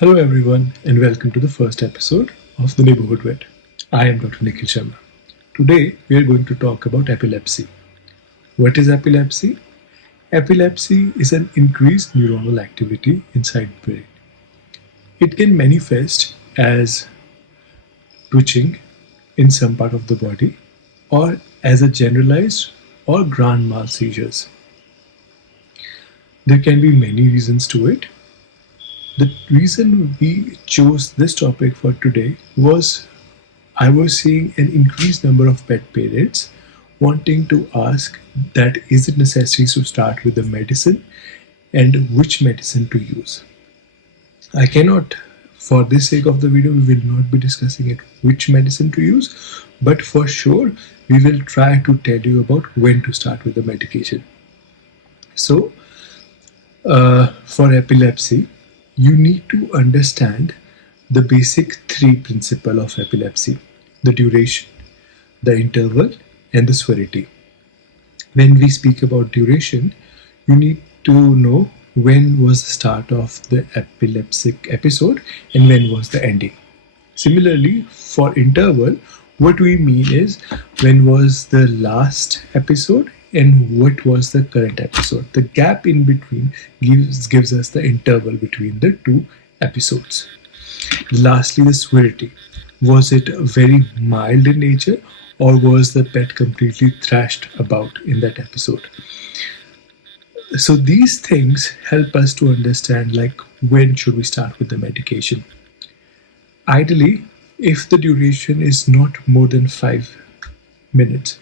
Hello, everyone, and welcome to the first episode of the Neighbourhood Vet. I am Dr. Nikhil Sharma. Today, we are going to talk about epilepsy. What is epilepsy? Epilepsy is an increased neuronal activity inside the brain. It can manifest as twitching in some part of the body or as a generalized or grand mal seizures. There can be many reasons to it. The reason we chose this topic for today was I was seeing an increased number of pet parents wanting to ask that is it necessary to start with the medicine and which medicine to use. I cannot, for the sake of the video, we will not be discussing it which medicine to use, but for sure we will try to tell you about when to start with the medication. So, for epilepsy, you need to understand the basic three principle of epilepsy: the duration, the interval, and the severity. When we speak about duration, you need to know when was the start of the epileptic episode and when was the ending. Similarly, for interval, what we mean is when was the last episode and what was the current episode. The gap in between gives us the interval between the two episodes. Lastly, the severity. Was it very mild in nature or was the pet completely thrashed about in that episode? So these things help us to understand like when should we start with the medication. Ideally, if the duration is not more than 5 minutes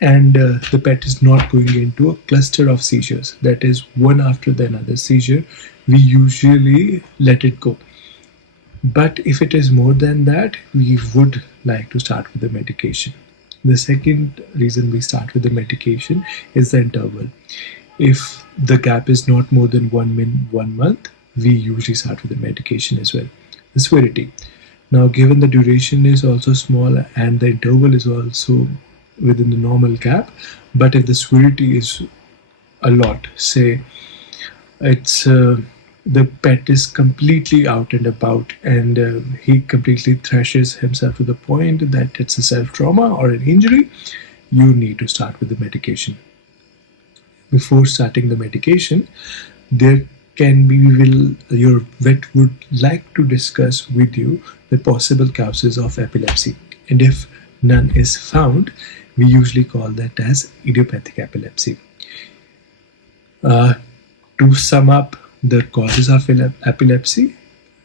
and the pet is not going into a cluster of seizures, that is one after the another seizure, we usually let it go. But if it is more than that, we would like to start with the medication. The second reason we start with the medication is the interval. If the gap is not more than 1 month, we usually start with the medication as well. The severity. Now, given the duration is also small and the interval is also within the normal gap, but if the severity is a lot, say it's the pet is completely out and about and he completely thrashes himself to the point that it's a self-trauma or an injury, you need to start with the medication. Before starting the medication, there can be, your vet would like to discuss with you the possible causes of epilepsy, and if none is found, we usually call that as idiopathic epilepsy. To sum up the causes of epilepsy,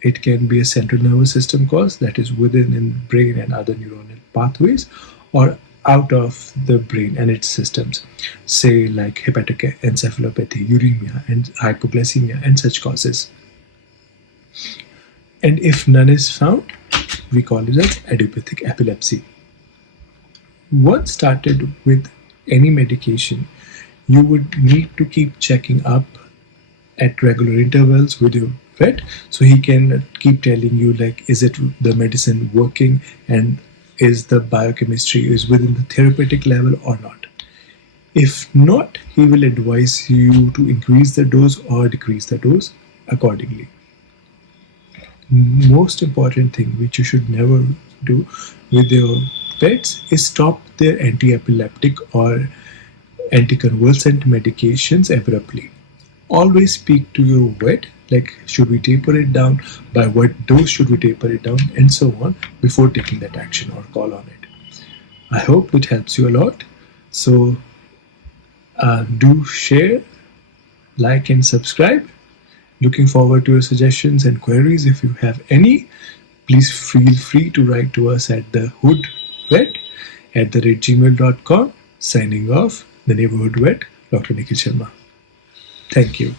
it can be a central nervous system cause, that is within the brain and other neuronal pathways, or out of the brain and its systems, say like hepatic encephalopathy, uremia, and hypoglycemia, and such causes. And if none is found, we call it as idiopathic epilepsy. Once started with any medication, you would need to keep checking up at regular intervals with your vet so he can keep telling you like is it the medicine working and is the biochemistry is within the therapeutic level or not. If not, he will advise you to increase the dose or decrease the dose accordingly. Most important thing which you should never do with your pets is stop their anti-epileptic or anticonvulsant medications abruptly. Always speak to your vet like should we taper it down, by what dose should we taper it down, and so on before taking that action or call on it. I hope it helps you a lot. So do share, like, and subscribe. Looking forward to your suggestions and queries. If you have any, please feel free to write to us at thehoodvet@gmail.com. Signing off, the Neighbourhood Vet, Dr. Nikhil Sharma. Thank you.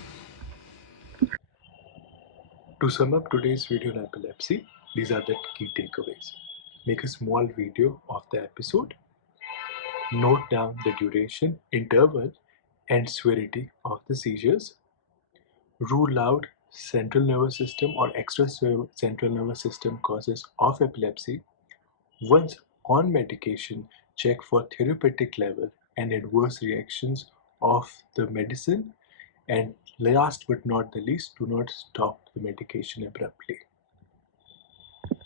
To sum up today's video on epilepsy, these are the key takeaways. Make a small video of the episode. Note down the duration, interval, and severity of the seizures. Rule out central nervous system or extra central nervous system causes of epilepsy. Once on medication, check for therapeutic level and adverse reactions of the medicine. And last but not the least, do not stop the medication abruptly.